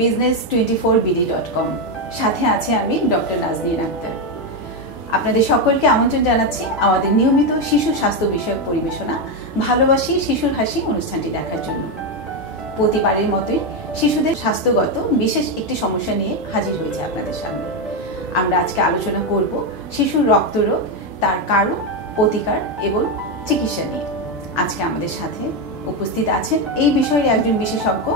business24bd.com সাথে আছে আমি ডক্টর নাজনীন আক্তার। আপনাদের সকলকে আমন্ত্রণ জানাচ্ছি আমাদের নিয়মিত শিশু স্বাস্থ্য বিষয়ক পরিবেশনা ভালোবাসি শিশুর হাসি অনুষ্ঠানটি দেখার জন্য। প্রতিবারের মতোই শিশুদের স্বাস্থ্যগত বিশেষ একটি সমস্যা নিয়ে হাজির হয়েছে আপনাদের সামনে। আমরা আজকে আলোচনা করব শিশুর রক্তরোগ, তার কারণ, প্রতিকার এবং চিকিৎসা নিয়ে। আজকে আমাদের সাথে উপস্থিত আছেন এই বিষয়ে একজন বিশেষজ্ঞ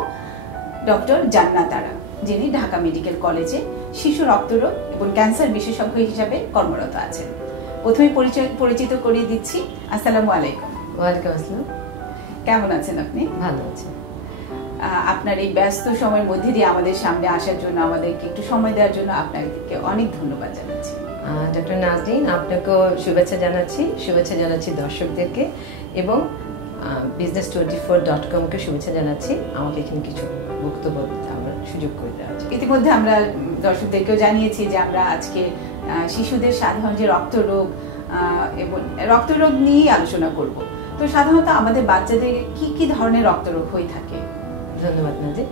ডক্টর জান্নাত আরা, যিনি ঢাকা মেডিকেল কলেজে শিশু রক্তরোগ এবং ক্যান্সার বিশেষজ্ঞ হিসাবে কর্মরত আছেন। প্রথমে পরিচিত করিয়ে দিচ্ছি। আসসালামু আলাইকুম। ওয়ালাইকুম আসসালাম। কেমন আছেন আপনি? ভালো আছি। আপনার এই ব্যস্ত সময়ের মধ্যে দিয়ে আমাদের সামনে আসার জন্য, আমাদেরকে একটু সময় দেওয়ার জন্য আপনাদেরকে অনেক ধন্যবাদ জানাচ্ছি। ডক্টর নাজনীন, আপনাকেও শুভেচ্ছা জানাচ্ছি দর্শকদেরকে, এবং business24.com কে শুভেচ্ছা জানাচ্ছি আমাকে এখানে কিছু বক্তব্য আমার সুযোগ করে দেওয়ার জন্য। ইতিমধ্যে আমরা দর্শকদেরকেও জানিয়েছি যে আমরা আজকে শিশুদের সাধারণ যে রক্তরোগ এবং রক্তরোগ নিয়েই আলোচনা করব। তো সাধারণত আমাদের বাচ্চাদের কি কি ধরনের রক্তরোগ হয়ে থাকে? ধন্যবাদ নাজি।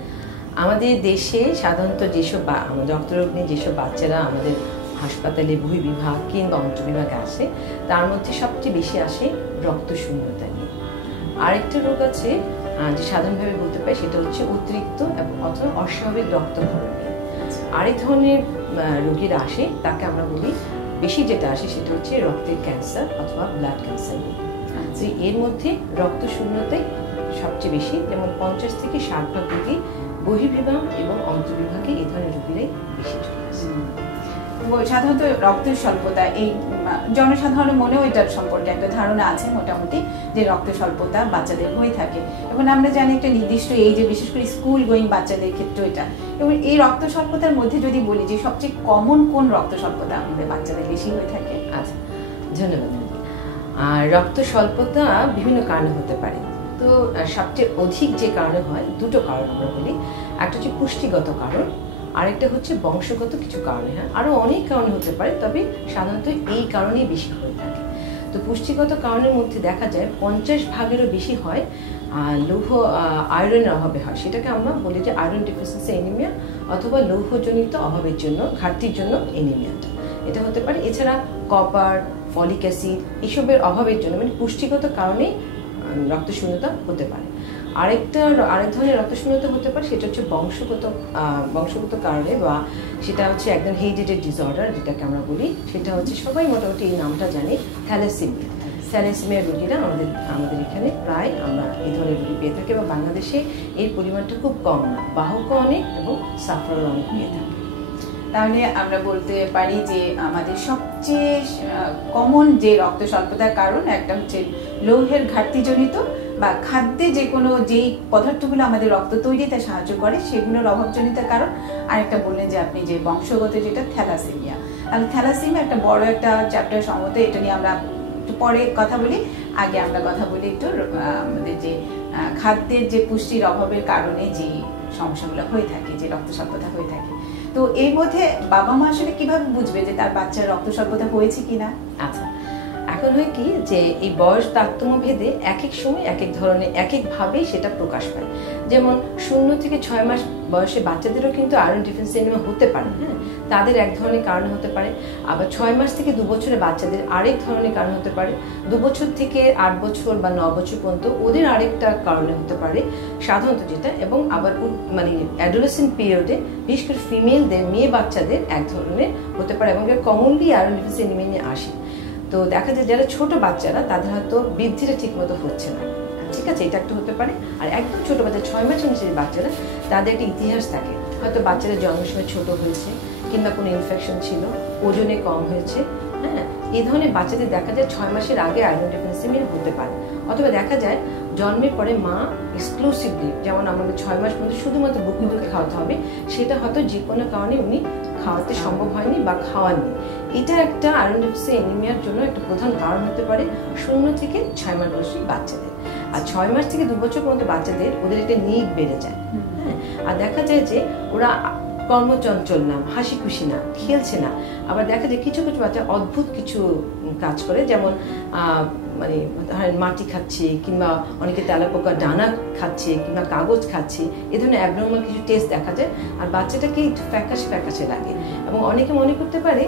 আমাদের দেশে সাধারণত যেসব রক্তরোগ নিয়ে যেসব বাচ্চারা আমাদের হাসপাতালে বহির্বিভাগ কিংবা অন্তর্বিভাগে আসে, তার মধ্যে সবচেয়ে বেশি আসে রক্তশূন্যতা নিয়ে। আরেকটা রোগ আছে যে সাধারণভাবে বলতে পারি, সেটা হচ্ছে অতিরিক্ত অথবা অস্বাভাবিক রক্তক্ষরণ নিয়ে। আরেক ধরনের রোগীরা আসে, তাকে আমরা বলি বেশি যেটা আসে সেটা হচ্ছে রক্তের ক্যান্সার অথবা ব্লাড ক্যান্সার নিয়ে। তো এর মধ্যে রক্তশূন্যতাই সবচেয়ে বেশি, যেমন 50 থেকে 60% রোগী বহির্বিভাগ এবং অন্তর্বিভাগে এই ধরনের রোগীরাই বেশি চলে আসে। সাধারণত রক্তের স্বল্পতা, এই জনসাধারণের মনেও এটার সম্পর্কে একটা ধারণা আছে মোটামুটি, যে রক্ত স্বল্পতা বাচ্চাদের হয়ে থাকে, এবং আমরা জানি একটা নির্দিষ্ট এইজে, বিশেষ করে স্কুল গোয়িং বাচ্চাদের ক্ষেত্রে এটা। এবং এই রক্ত স্বল্পতার মধ্যে যদি বলি যে সবচেয়ে কমন কোন রক্ত স্বল্পতা আমাদের বাচ্চাদের বেশি হয়ে থাকে? আচ্ছা, ধন্যবাদ। আর রক্ত স্বল্পতা বিভিন্ন কারণে হতে পারে। তো সবচেয়ে অধিক যে কারণে হয়, দুটো কারণ আমরা বলি। একটা হচ্ছে পুষ্টিগত কারণ, আরেকটা হচ্ছে বংশগত কিছু কারণে। হ্যাঁ, আরো অনেক কারণে হতে পারে, তবে সাধারণত এই কারণেই বেশি হয়ে থাকে। তো পুষ্টিগত কারণের মধ্যে দেখা যায় 50%-এরও বেশি হয় লৌহ আয়রনের অভাবে হয়। সেটাকে আমরা বলি যে আয়রন ডেফিসিয়েন্সি এনিমিয়া, অথবা লৌহজনিত অভাবের জন্য, ঘাটতির জন্য এনিমিয়াটা এটা হতে পারে। এছাড়া কপার, ফলিক অ্যাসিড এসবের অভাবের জন্য, মানে পুষ্টিগত কারণেই রক্তশূন্যতা হতে পারে। আরেক ধরনের রক্তশূন্যতা হতে পারে, সেটা হচ্ছে বংশগত কারণে, বা সেটা হচ্ছে একদম হেরিডিটারি ডিসঅর্ডার যেটাকে আমরা বলি। সেটা হচ্ছে সবাই মোটামুটি এই নামটা জানি, থ্যালাসেমিয়া রোগীরা আমাদের এখানে প্রায় আমরা এই ধরনের রোগী পেয়ে থাকি, এবং বাংলাদেশে এর পরিমাণটা খুব কম না, বাহকও অনেক এবং সাফারও অনেক পেয়ে থাকে। তাহলে আমরা বলতে পারি যে আমাদের সবচেয়ে কমন যে রক্ত স্বল্পতার কারণ, একটা হচ্ছে লৌহের ঘাটতিজনিত বা খাদ্যে যে কোনো যেই পদার্থগুলো আমাদের রক্ত তৈরিতে সাহায্য করে সেগুলোর অভাবজনিত কারণ। আরেকটা বললেন যে আপনি যে বংশগত, যেটা থ্যালাসেমিয়া। তাহলে থ্যালাসেমিয়া একটা বড় একটা চ্যাপ্টার সম্মত, এটা নিয়ে আমরা একটু পরে কথা বলি। আগে আমরা কথা বলি একটু আমাদের যে খাদ্যের যে পুষ্টির অভাবের কারণে যে সমস্যাগুলো হয়ে থাকে, যে রক্ত স্বল্পতা হয়ে থাকে। তো এর মধ্যে বাবা মা আসলে কিভাবে বুঝবে যে তার বাচ্চার রক্ত স্বল্পতা হয়েছে কিনা? আচ্ছা, এখন হয় কি যে এই বয়স তারতম্য ভেদে এক এক সময় এক এক ধরনের এক একভাবেই সেটা প্রকাশ পায়। যেমন 0 থেকে 6 মাস বয়সে বাচ্চাদেরও কিন্তু আয়রন ডেফিসিয়েন্সি এনিমিয়া হতে পারে। হ্যাঁ, তাদের এক ধরনের কারণ হতে পারে। আবার 6 মাস থেকে 2 বছরের বাচ্চাদের আরেক ধরনের কারণ হতে পারে। 2 বছর থেকে 8 বছর বা 9 বছর পর্যন্ত ওদের আরেকটা কারণে হতে পারে সাধারণত যেটা। এবং আবার মানে অ্যাডোলেসেন্ট পিরিয়ডে বিশেষ করে ফিমেলদের, মেয়ে বাচ্চাদের এক ধরনের হতে পারে, এবং এটা কমনলি আয়রন ডেফিসিয়েন্সি এনিমিয়া নিয়ে আসে। তো দেখা যায় যারা ছোট বাচ্চারা, তাদের হয়তো বৃদ্ধিটা ঠিক মতো হচ্ছে না, ঠিক আছে, এটা একটা হতে পারে। আর একদম ছোট বাচ্চা 6 মাসের নিচের বাচ্চারা, তাদের একটা ইতিহাস থাকে, হয়তো বাচ্চারা জন্মের সময় ছোট হয়েছে, কিংবা কোনো ইনফেকশন ছিল, ওজনে কম হয়েছে। হ্যাঁ, এই ধরনের বাচ্চাদের দেখা যায় 6 মাসের আগে আয়রন ডেফিসিয়েন্সি এনিমিয়া হতে পারে। অথবা দেখা যায় জন্মের পরে মা এক্সক্লুসিভলি, যেমন আমাদের 6 মাস পর্যন্ত শুধুমাত্র বুকে বুকে খাওয়াতে হবে, সেটা হয়তো যে কোনো কারণে উনি খাওয়াতে সম্ভব হয়নি বা খাওয়াননি। এটা একটা আয়রন ডেফিসিয়েন্সি এনিমিয়ার জন্য একটা প্রধান কারণ হতে পারে 0 থেকে 6 মাস বয়সী বাচ্চাদের। আর 6 মাস থেকে 2 বছর পর্যন্ত বাচ্চাদের ওদের একটা নিড বেড়ে যায়। হ্যাঁ, আর দেখা যায় যে ওরা কর্মচঞ্চল না, হাসি খুশি না, খেলছে না। আবার দেখা যায় কিছু কিছু বাচ্চা অদ্ভুত কিছু কাজ করে, যেমন মানে মাটি খাচ্ছে, কিংবা অনেকে তেলাপোকা ডানা খাচ্ছে, কিংবা কাগজ খাচ্ছে, এই ধরনের অ্যাবনর্মাল কিছু টেস্ট দেখা যায়। আর বাচ্চাটাকে একটু ফ্যাকাশে ফ্যাকাশে লাগে, এবং অনেকে মনে করতে পারে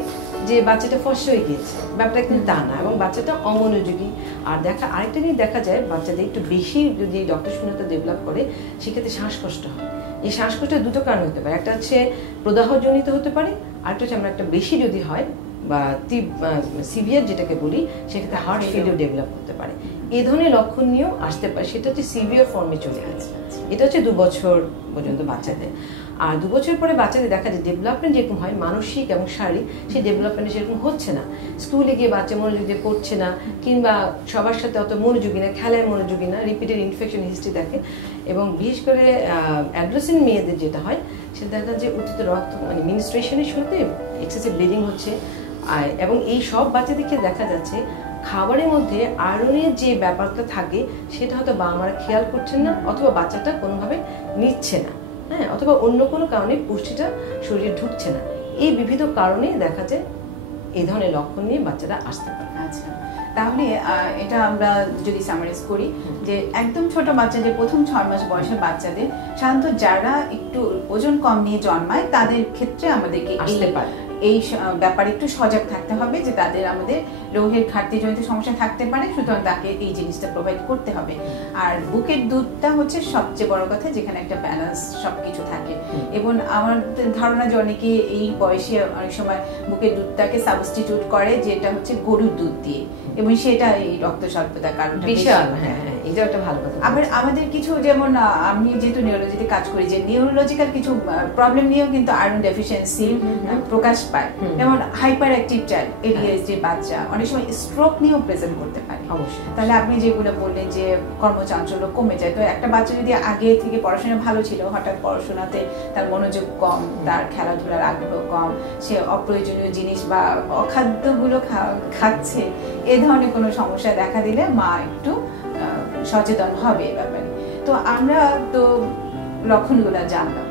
যে বাচ্চাটা ফর্সা হয়ে গিয়েছে, ব্যাপারটা কিন্তু তা না, এবং বাচ্চাটা অমনোযোগী। আর আরেকটা জিনিস দেখা যায়, বাচ্চাদের একটু বেশি যদি রক্ত শূন্যতা ডেভেলপ করে, সেক্ষেত্রে শ্বাসকষ্ট হয়। এই শ্বাসকষ্টের দুটো কারণ হতে পারে, একটা হচ্ছে প্রদাহজনিত হতে পারে, আরেকটা হচ্ছে আমরা একটা বেশি যদি হয় বা সিভিয়ার যেটাকে বলি, সেক্ষেত্রে হার্ট ফেলিওর ডেভেলপ করতে পারে। এই ধরনের লক্ষণ নিয়েও আসতে পারে, সেটা হচ্ছে সিভিয়ার ফর্মে চলে গেছে। এটা হচ্ছে 2 বছর পর্যন্ত বাচ্চাদের। আর 2 বছর পরে বাচ্চাদের দেখা যায় ডেভেলপমেন্ট যেরকম হয় মানসিক এবং শারীরিক, সেই ডেভেলপমেন্ট সেরকম হচ্ছে না। স্কুলে গিয়ে বাচ্চা মনোযোগ দিয়ে পড়ছে না, কিংবা সবার সাথে অত মনোযোগী না, খেলায় মনোযোগী না, রিপিটেড ইনফেকশন হিস্ট্রি দেখে। এবং বিশেষ করে অ্যাডোলেসেন্ট মেয়েদের যেটা হয়, সেটা দেখা যায় অতিরিক্ত রক্ত, মানে মিনিস্ট্রেশনের শুরুতে এক্সেসিভ ব্লিডিং হচ্ছে। এবং এই সব বাচ্চাদেরকে দেখা যাচ্ছে খাবারের মধ্যে আয়রনের যে ব্যাপারটা থাকে, সেটা হয়তো বাবা মারা খেয়াল করছেন না, অথবা বাচ্চাটা কোনোভাবে নিচ্ছে না, হ্যাঁ, অথবা অন্য কোনো কারণে পুষ্টিটা শরীরে ঢুকছে না। এই বিবিধ কারণে দেখা যায় এই ধরনের লক্ষণ নিয়ে বাচ্চারা আসতে পারে। আচ্ছা, তাহলে এটা আমরা যদি সামারাইজ করি, যে একদম ছোট বাচ্চা, যে প্রথম 6 মাস বয়সের বাচ্চাদের সাধারণত যারা একটু ওজন কম নিয়ে জন্মায়, তাদের ক্ষেত্রে আমাদেরকে আসতে পারে এই ব্যাপারে একটু সজাগ থাকতে হবে, যে তাদের আমাদের লৌহের ঘাটতিজনিত সমস্যা থাকতে পারে, সুতরাং তাকে এই জিনিসটা প্রোভাইড করতে হবে। আর বুকের দুধটা হচ্ছে সবচেয়ে বড় কথা, যেখানে একটা ব্যালেন্স সবকিছু থাকে। এবং আমার ধারণা যে অনেকে এই বয়সে অনেক সময় বুকের দুধটাকে সাবস্টিটিউট করে, যেটা হচ্ছে গরুর দুধ দিয়ে, এবং সেটা এই রক্ত স্বল্পতার কারণে বিশাল। হ্যাঁ, এটা একটা ভালো কথা। আবার আমাদের কিছু, যেমন আমি যেহেতু নিউরোলজিতে কাজ করি, যে নিউরোলজিক্যাল কিছু প্রবলেম নিয়েও কিন্তু আয়রন ডেফিসিয়েন্সি প্রকাশ পায়। যেমন হাইপার অ্যাক্টিভ চাইল্ড, এডিএইচডি বাচ্চা অনেক সময় স্ট্রোক নিয়েও প্রেজেন্ট করতে পারে। অবশ্যই। তাহলে আপনি যেগুলো বললেন যে কর্মচাঞ্চল্য কমে যায়, তো একটা বাচ্চা যদি আগে থেকে পড়াশোনা ভালো ছিল, হঠাৎ পড়াশোনাতে তার মনোযোগ কম, তার খেলাধুলার আগ্রহ কম, সে অপ্রয়োজনীয় জিনিস বা অখাদ্যগুলো খাচ্ছে, এ ধরনের কোনো সমস্যা দেখা দিলে মা একটু সচেতন হবে এ ব্যাপারে। তো আমরা তো লক্ষণগুলো জানলাম,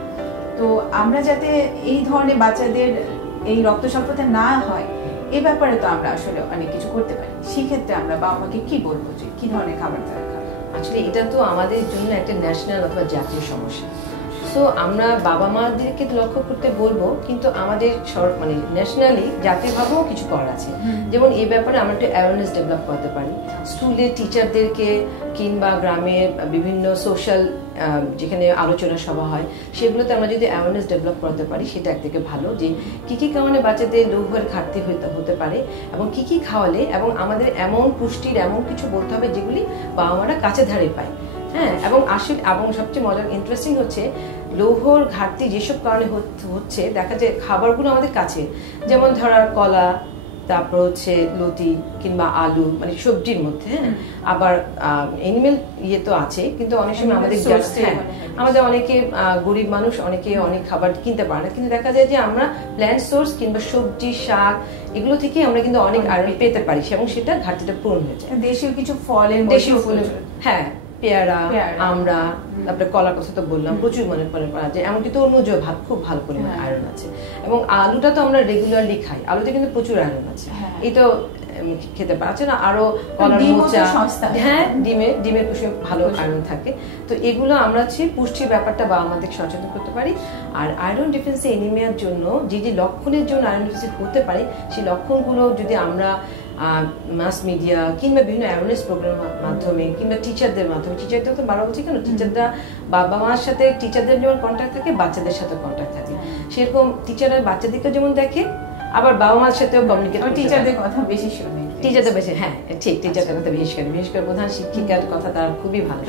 তো আমরা যাতে এই ধরনের বাচ্চাদের এই রক্ত স্বল্পতা না হয়, এ ব্যাপারে তো আমরা আসলে অনেক কিছু করতে পারি। সেক্ষেত্রে আমরা বাবা মাকে কি বলবো, যে কি ধরনের খাবার তারা খাবে? আসলে এটা তো আমাদের জন্য একটা ন্যাশনাল অথবা জাতীয় সমস্যা। সো আমরা বাবা মাদেরকে লক্ষ্য করতে বলবো, কিন্তু আমাদের মানে ন্যাশনালি জাতীয়ভাবেও কিছু করার আছে। যেমন এই ব্যাপারে আমরা একটু অ্যাওয়ারনেস ডেভেলপ করতে পারি, স্কুলে টিচারদেরকে কিংবা গ্রামের বিভিন্ন সোশ্যাল যেখানে আলোচনা সভা হয়, সেগুলোতে আমরা যদি অ্যাওয়ারনেস ডেভেলপ করতে পারি, সেটা একদিকে ভালো। যে কী কী কারণে বাচ্চাদের লৌহের ঘাটতি হতে পারে, এবং কী কী খাওয়ালে, এবং আমাদের এমন পুষ্টির এমন কিছু বলতে হবে যেগুলি বাবা মারা কাছে ধারে পায়। হ্যাঁ, এবং সবচেয়ে মজার ইন্টারেস্টিং হচ্ছে লৌহর ঘাটতি যেসব কারণে হচ্ছে, দেখা যায় খাবারগুলো আমাদের কাছে, যেমন ধরার কলা, তারপর হচ্ছে লতি কিংবা আলু, মানে সবজির মধ্যে। হ্যাঁ, আবার এনিমেল ইয়ে তো আছে, কিন্তু অনেক সময় আমাদের অনেকে গরিব মানুষ, অনেকে অনেক খাবার কিনতে পারে না, কিন্তু দেখা যায় যে আমরা প্ল্যান্ট সোর্স কিংবা সবজি, শাক, এগুলো থেকে আমরা কিন্তু অনেক আয়রন পেতে পারি, এবং সেটা ঘাটতিটা পূরণ হয়ে যায়। দেশীয় কিছু ফলের, দেশীয় ফল, হ্যাঁ, পেয়ারা, আমরা, তারপরে কলার কথা তো বললাম, প্রচুর মনে করা যায়। এমনকি তরমুজও খুব ভালো পরিমাণ আয়রন আছে। এবং আলুটা তো আমরা রেগুলারলি খাই, আলুতে কিন্তু প্রচুর আয়রন আছে, এটা খেতে পারছে না। আরো কলার, মোচা, হ্যাঁ, ডিমের কুসুমে ভালো আয়রন থাকে। তো এগুলো আমরা হচ্ছে পুষ্টির ব্যাপারটা বা আমাদের সচেতন করতে পারি। আর আয়রন ডেফিসিয়েন্সি এনিমিয়ার জন্য যে যে লক্ষণের জন্য আয়রন ডেফিসিয়েন্সি হতে পারে, সেই লক্ষণগুলো যদি আমরা মাস মিডিয়া কিংবা বিভিন্ন অ্যাওয়ারনেস প্রোগ্রামের মাধ্যমে কিংবা টিচারদের মাধ্যমে, টিচারদের তো বারো বলছি কেন, টিচাররা বাবা মার সাথে, টিচারদের যেমন কন্ট্যাক্ট থাকে, বাচ্চাদের সাথে কন্ট্যাক্ট থাকে, সেরকম টিচাররা বাচ্চাদেরকে যেমন দেখে, আবার বাবা মার সাথেও কমিউনিকেট, টিচারদের কথা বেশি শুনে, টিচারদের বেশি, হ্যাঁ ঠিক, টিচারদের কথা বিশেষ করে প্রধান শিক্ষিকার কথা তারা খুবই ভালো।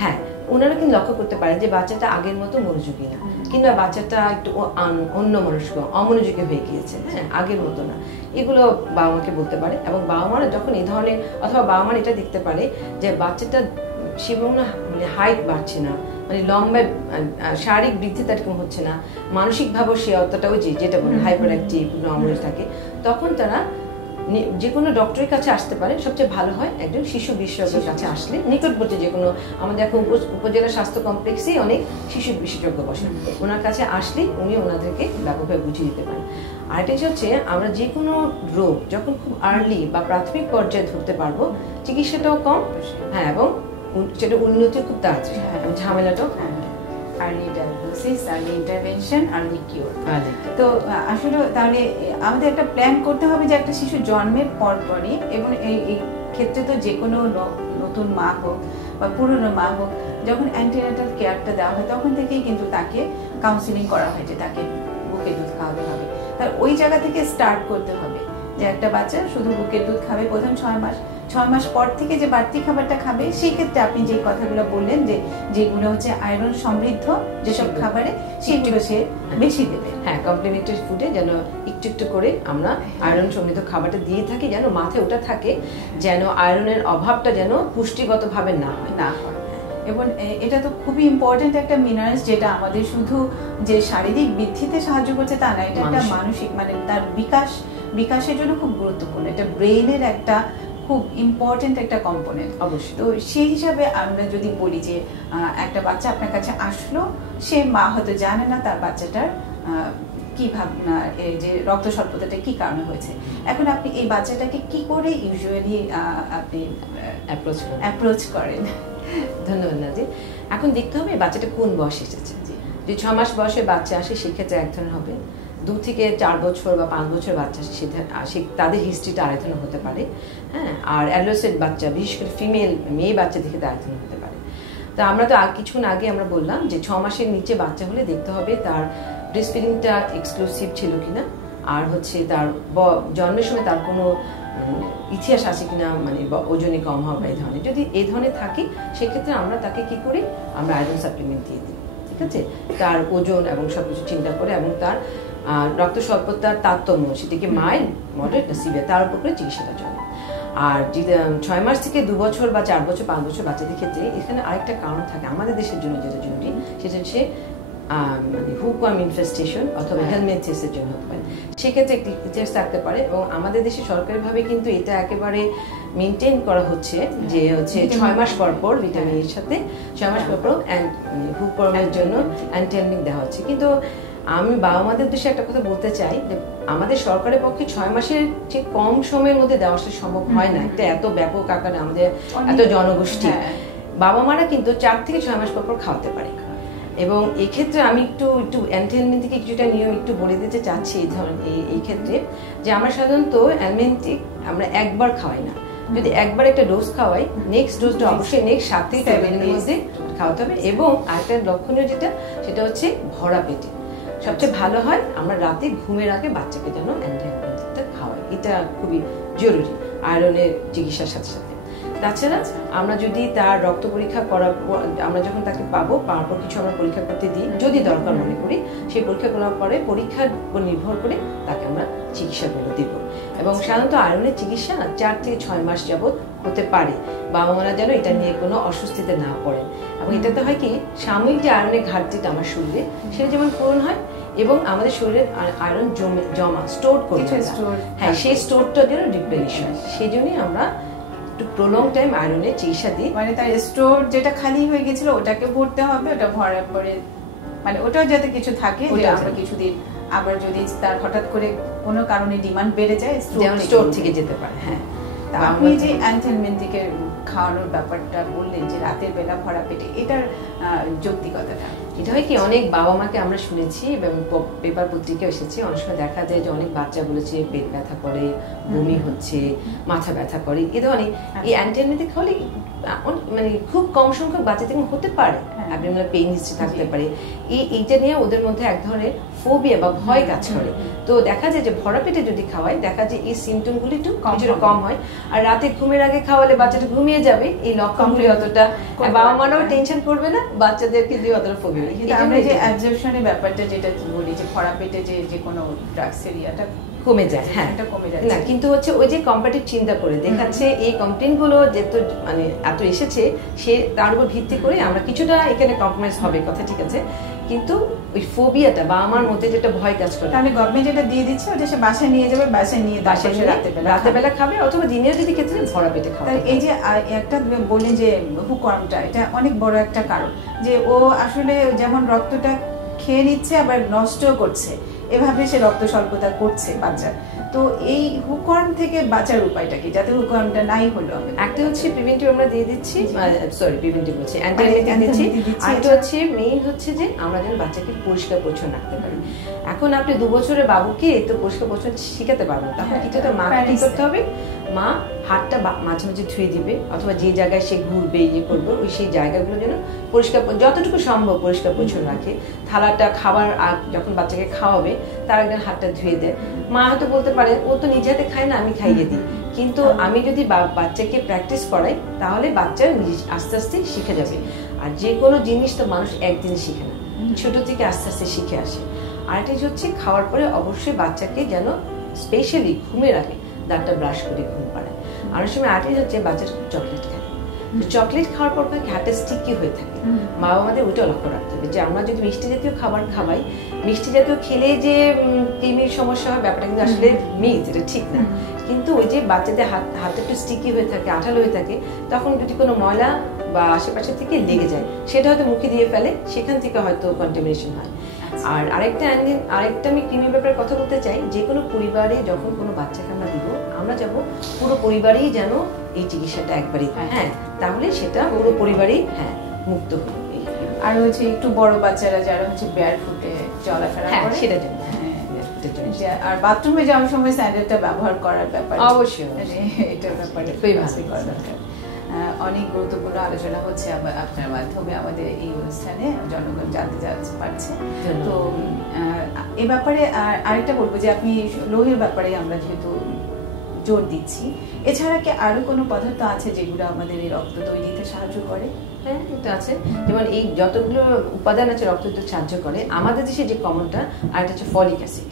হ্যাঁ, ওনারা কিন্তু লক্ষ্য করতে পারেন যে বাচ্চাটা আগের মতো মনোযোগী না, কিংবা বাচ্চাটা একটু অন্য মনস্ক, অমনোযোগী হয়ে গিয়েছে, হ্যাঁ, আগের মতো না। এগুলো বাবা মাকে বলতে পারে। এবং বাবা মারা যখন এই ধরনের, অথবা বাবা মারা এটা দেখতে পারে যে বাচ্চাটা মানে হাইট বাড়ছে না, মানে লম্বায় শারীরিক বৃদ্ধি তার এরকম হচ্ছে না, মানসিকভাবেও সে অতটাও যেটা বলে হাইপার অ্যাক্টিভ, অমনোযোগ থাকে, তখন তারা যে কোনো ডক্টরের কাছে আসতে পারে, সবচেয়ে ভালো হয় একজন শিশু বিশেষজ্ঞের কাছে আসলে। নিকটবর্তী যে কোনো, আমাদের এখন উপজেলা স্বাস্থ্য কমপ্লেক্সেই অনেক শিশু বিশেষজ্ঞ বসেন, ওনার কাছে আসলে উনি ওনাদেরকে ব্যাপকভাবে বুঝিয়ে দিতে পারেন। আরেকটা হচ্ছে আমরা যে কোনো রোগ যখন খুব আর্লি বা প্রাথমিক পর্যায়ে ধরতে পারবো, চিকিৎসাটাও কম, হ্যাঁ, এবং সেটা উন্নতি খুব তাড়াতাড়ি, ঝামেলাটাও early diagnosis, early intervention, early cure. তো আসলে তাহলে আমাদের একটা প্ল্যান করতে হবে যে একটা শিশু জন্মের পরপরই, এবং এই ক্ষেত্রে তো যে কোনো নতুন মা হোক বা পুরনো মা হোক, যখন অ্যান্টিনেটাল কেয়ারটা দেওয়া হয় তখন থেকেই কিন্তু তাকে কাউন্সিলিং করা হয় যে তাকে বুকের দুধ খাওয়াতে হবে। তার ওই জায়গা থেকে স্টার্ট করতে হবে যে একটা বাচ্চা শুধু বুকের দুধ খাবে প্রথম 6 মাস, 6 মাস পর থেকে যে বাড়তি খাবারটা খাবে, সেই ক্ষেত্রে আপনি যে কথাগুলো বললেন যে যেগুলো হচ্ছে আয়রন সমৃদ্ধ যেসব খাবারে, সেগুলো সে বেশি দেবে। হ্যাঁ, কমপ্লিমেন্টারি ফুডে যেন একটু একটু করে আমরা আয়রন সমৃদ্ধ খাবারটা দিয়ে থাকি, যেন মাথায় ওটা থাকে, যেন আয়রনের অভাবটা যেন পুষ্টিগতভাবে না হয়। এবং এটা তো খুবই ইম্পর্টেন্ট একটা মিনারেলস, যেটা আমাদের শুধু যে শারীরিক বৃদ্ধিতে সাহায্য করছে তা না, এটা একটা মানসিক, মানে তার বিকাশের জন্য খুব গুরুত্বপূর্ণ। এটা ব্রেইনের একটা খুব ইম্পর্টেন্ট একটা কম্পোনেন্ট অবশ্যই। তো সেই হিসাবে আমরা যদি বলি যে একটা বাচ্চা আপনার কাছে আসলো, সে মা হয়তো জানে না তার বাচ্চাটার কি ভাবনা, যে রক্ত স্বল্পতাটা কি কারণে হয়েছে। এখন আপনি এই বাচ্চাটাকে কি করে ইউজুয়ালি আপনি অ্যাপ্রোচ করেন? ধন্যবাদ নাজি। এখন দেখতে হবে বাচ্চাটা কোন বয়সে এসেছে। যদি 6 মাস বয়সে বাচ্চা আসে, সেক্ষেত্রে এক ধরনের হবে। 2 থেকে 4 বছর বা 5 বছর বাচ্চা আসে, তাদের হিস্ট্রিটা আরেক ধরনের হতে পারে। হ্যাঁ, আর অ্যাডোলেসেন্ট বাচ্চা, বিশেষ করে ফিমেল মেয়ে বাচ্চা দেখে আরেক ধরনের হতে পারে। তো আমরা তো কিছুক্ষণ আগে আমরা বললাম যে 6 মাসের নিচে বাচ্চা হলে দেখতে হবে তার ব্রেস্ট ফিডিংটা এক্সক্লুসিভ ছিল কিনা, আর হচ্ছে তার জন্মের সময় তার কোনো ইতিহাস আছে কিনা, মানে ওজনে কম হওয়া বা এই ধরনের। যদি এই ধরনের থাকে, সেক্ষেত্রে আমরা তাকে কি করি, আমরা আয়রন সাপ্লিমেন্ট দিয়ে দিই। ঠিক আছে, তার ওজন এবং সবকিছু চিন্তা করে, এবং তার রক্ত স্বল্পতার তারতম্য, সেটাকে মাইল্ড, মডারেট না সিভিয়ার, তার উপর করে চিকিৎসাটা চলে। আর 6 মাস থেকে 2 বছর বা 4 বছর 5 বছর বাচ্চাদের ক্ষেত্রে এখানে আরেকটা কারণ থাকে আমাদের দেশের জন্য, যেটা জরুরি, সেটা হচ্ছে মানে হুকওয়ার্ম ইনফেস্টেশন অথবা হেলমেন্থিসের জন্য হতে পারে। সেক্ষেত্রে একটি ইতিহাস থাকতে পারে, এবং আমাদের দেশে সরকারিভাবে কিন্তু এটা একেবারে মেনটেন করা হচ্ছে যে হচ্ছে 6 মাস পর পর ভিটামিন এর সাথে 6 মাস পর পর হুকওয়ার্মের জন্য অ্যান্টিএলমিক দেওয়া হচ্ছে। কিন্তু আমি বাবা মাদের উদ্দেশ্যে একটা কথা বলতে চাই যে আমাদের সরকারের পক্ষে 6 মাসের যে কম সময়ের মধ্যে দেওয়া আসলে সম্ভব হয় না। এটা এত ব্যাপক আকারে আমাদের এত জনগোষ্ঠী, বাবা মারা কিন্তু 4 থেকে 6 মাস পর পর খাওয়াতে পারে। এবং এই ক্ষেত্রে আমি একটু অ্যান্টিএলমিন থেকে কিছুটা নিয়ম একটু বলে দিতে চাচ্ছি। এই ক্ষেত্রে যে আমরা সাধারণত অ্যালমেন্টিক আমরা একবার খাওয়াই না, যদি একবার একটা ডোজ খাওয়াই, নেক্সট ডোজটা অবশ্যই নেক্সট 7 থেকে 10 দিনের মধ্যে খাওয়াতে হবে। এবং আরেকটা লক্ষণীয় যেটা, সেটা হচ্ছে ভরা পেটে। সবচেয়ে ভালো হয় আমরা রাতে ঘুমের আগে বাচ্চাকে যেন অ্যান্টিবায়োটিকটা খাওয়াই, এটা খুবই জরুরি আয়রনের চিকিৎসার সাথে সাথে। তাছাড়া আমরা যদি তার রক্ত পরীক্ষা করার পর, আমরা যখন তাকে পাবো, পাওয়ার পর কিছু আমরা পরীক্ষা করতে দিই, যদি দরকার মনে করি, সেই পরীক্ষা করার পরে পরীক্ষার উপর নির্ভর করে তাকে আমরা চিকিৎসাগুলো দেব। এবং সাধারণত আয়রনের চিকিৎসা 4 থেকে 6 মাস যাবত হতে পারে। বাবা মারা যেন এটা নিয়ে কোনো অস্বস্তিতে না পড়েন। এবং এটাতে হয় কি, সাময়িক যে আয়রনের ঘাটতিটা আমার শরীরে, সেটা যেমন পূরণ হয়, এবং আমাদের শরীরে আয়রন জমা স্টোর করে, হ্যাঁ, সেই স্টোরটা যেন রিপ্লেনিশ হয়। সেই জন্যই আমরা একটু প্রলং টাইম আয়রনের চিকিৎসা দিই। মানে তার স্টোর যেটা খালি হয়ে গেছিল ওটাকে ভরতে হবে, ওটা ভরার পরে মানে ওটাও যাতে কিছু থাকে, যে আমরা কিছুদিন আবার যদি তার হঠাৎ করে কোনো কারণে ডিমান্ড বেড়ে যায়, স্টোর থেকে যেতে পারে। হ্যাঁ, আপনি যে অ্যান্টিএলমেন্টিকের খাওয়ানোর ব্যাপারটা বললেন যে রাতের বেলা ভরা পেটে, এটার যৌক্তিকতাটা এটা হয় কি, অনেক বাবা মাকে আমরা শুনেছি এবং পেপার পত্রিকা এসেছে, অনেক সময় দেখা যায় যে অনেক বাচ্চা বলেছে পেট ব্যথা করে, বমি হচ্ছে, মাথা ব্যথা করে, এ ধরনের। এই অ্যান্টিএলমেন্টিক খাওয়ালে মানে খুব কম সংখ্যক বাচ্চা থেকে হতে পারে, অ্যাবডোমিনাল পেইন হিস্ট্রি থাকতে পারে, এইটা নিয়ে ওদের মধ্যে এক ধরনের ফোবিয়া বা ভয় কাজ করে। তো দেখা যায় যে ভরা পেটে যদি খাওয়াই, দেখা যায় এই সিমটমগুলি একটু কম হয়। আর রাতে ঘুমের আগে খাওয়ালে বাচ্চাটা ঘুমিয়ে যাবে, এই লক্ষণগুলি অতটা বাবা মারাও টেনশন করবে না, বাচ্চাদেরকে দিয়ে অতটা ফোবিয়া। আমরা যে অ্যাবজর্পশনের ব্যাপারটা যেটা বলি যে ভরা পেটে যে কোনো ড্রাগসের ইয়াটা কমে যায়, হ্যাঁ, না, কিন্তু হচ্ছে ওই যে কম্পারেটিভ চিন্তা করে দেখাচ্ছে এই কমপ্লেইন গুলো যেহেতু মানে এত এসেছে, সে তার উপর ভিত্তি করে আমরা কিছুটা এখানে কম্প্রোমাইজ হবে কথা, ঠিক আছে, কিন্তু ওই ফোবিয়াটা বা আমার মধ্যে যেটা ভয় কাজ করে, তাহলে গভর্নমেন্ট যেটা দিয়ে দিচ্ছে ওটা সে বাসায় নিয়ে যাবে, বাসায় নিয়ে রাতের বেলা খাবে, অথবা দিনের যদি খেতে ভরা পেটে খাবে। এই যে একটা বললেন যে হুকওয়ার্মটা, এটা অনেক বড় একটা কারণ, যে ও আসলে যেমন রক্তটা খেয়ে নিচ্ছে আবার নষ্টও করছে, এভাবে সে রক্ত স্বল্পতা করছে বাচ্চার। তো এই হুকওয়ার্ম থেকে বাঁচার উপায়টা কি, যাতে হুকওয়ার্মটা নাই হলো? একটা হচ্ছে প্রিভেন্টিভ আমরা দিয়ে দিচ্ছি, সরি প্রিভেন্টিভ বলছি, অ্যান্টিবায়োটিক দিচ্ছি। আরেকটা হচ্ছে মেইন হচ্ছে যে আমরা যেন বাচ্চাকে পরিষ্কার পরিচ্ছন্ন রাখতে পারি। এখন আপনি 2 বছরের বাবুকে তো পরিষ্কার পরিচ্ছন্ন শিখাতে পারবেন, তখন কিছুটা মাকে কি করতে হবে, মা হাতটা মাঝে মাঝে ধুয়ে দিবে, অথবা যে জায়গায় সে ঘুরবে ইয়ে করবে ওই সেই জায়গাগুলো যেন পরিষ্কার যতটুকু সম্ভব পরিষ্কার পরিচ্ছন্ন রাখে। থালাটা খাবার যখন বাচ্চাকে খাওয়াবে তার একদিন হাতটা ধুয়ে দেয়। মা হয়তো বলতে পারে ও তো নিজে হাতে খায় না, আমি খাইয়ে দিই, কিন্তু আমি যদি বাচ্চাকে প্র্যাকটিস করাই তাহলে বাচ্চা আস্তে আস্তে শিখে যাবে। আর যে কোনো জিনিস তো মানুষ একদিন শিখে না, ছোট থেকে আস্তে আস্তে শিখে আসে। আরেকটা হচ্ছে খাওয়ার পরে অবশ্যই বাচ্চাকে যেন স্পেশালি ঘুমের আগে দাঁতটা ব্রাশ করে ঘুম পাড়ায়। অনেক সময় আরেকটা হচ্ছে বাচ্চার চকলেট খায়, চকলেট খাওয়ার পর হাতে স্টিকি হয়ে থাকে। মা বাবাদের ওইটা লক্ষ্য রাখতে হবে যে আমরা যদি মিষ্টি জাতীয় খাবার খাওয়াই, মিষ্টি জাতীয় খেলে যে কৃমির সমস্যা হয় ব্যাপারটা কিন্তু আসলে মিথ, এটা ঠিক না। কিন্তু ওই যে বাচ্চাদের হাতে একটু স্টিকি হয়ে থাকে, আঠালো হয়ে থাকে, তখন যদি কোনো ময়লা বা আশেপাশে থেকে লেগে যায় সেটা হয়তো মুখে দিয়ে ফেলে, সেখান থেকে হয়তো কন্টামিনেশন হয়। আর আরেকটা আমি কৃমির ব্যাপারে কথা বলতে চাই, যে কোনো পরিবারে যখন কোনো বাচ্চাকে আমরা দিব, আমরা যাব পুরো পরিবারই যেন এই চিকিৎসাটা একবারই, হ্যাঁ, তাহলে সেটা পুরো পরিবারই মুক্ত হবে। আর হচ্ছে একটু বড় বাচ্চারা যারা হচ্ছে বেয়ার ফুটে চলাফেরা করে সেটা জন্য, আর বাথরুমে যাওয়ার সময় স্যান্ডেলটা ব্যবহার করার ব্যাপারে অবশ্যই এটার ব্যাপারে করা দরকার। অনেক গুরুত্বপূর্ণ আলোচনা হচ্ছে আপনার মাধ্যমে আমাদের এই অনুষ্ঠানে, জনগণ জানতে পারছে। তো এ ব্যাপারে আরেকটা বলবো যে আপনি লোহের ব্যাপারে আমরা যেহেতু জোর দিচ্ছি, এছাড়া কি আরো কোনো পদার্থ আছে যেগুলো আমাদের এই রক্ত তৈরিতে সাহায্য করে? হ্যাঁ, এটা আছে। যেমন এই যতগুলো উপাদান আছে রক্ত তৈরিতে সাহায্য করে, আমাদের দেশে যে কমনটা আর এটা হচ্ছে ফলিক অ্যাসিড।